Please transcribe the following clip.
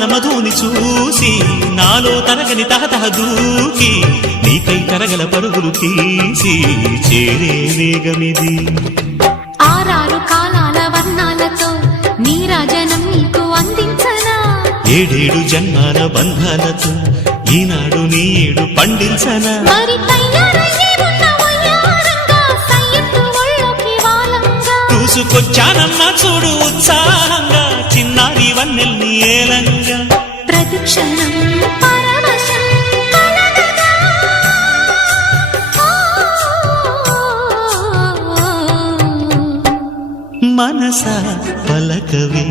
యవ్వన మధుని చూసి నాలో తరగని తహతహ దూకి నీకై తరగల పరుగులు తీసి చేరే వేగమిది. ఆరారు కాలాల వర్ణాలతో నీరాజనం నీకు అందించనా, ఏడేడు జన్మాల బంధాలతో ఈనాడు నీడు పండించనా. మరి తయారయ్యే ఉన్న వయ్యారంగా సయ్యత్తు ఒళ్ళోకి వాలంగా చూసుకొచ్చానమ్మా చూడు ఉత్సాహంగా చిన్నారి వన్నెల్ని ఏలంగా. ప్రతిక్షణం పరవశం కలగగా మనసా పలకవే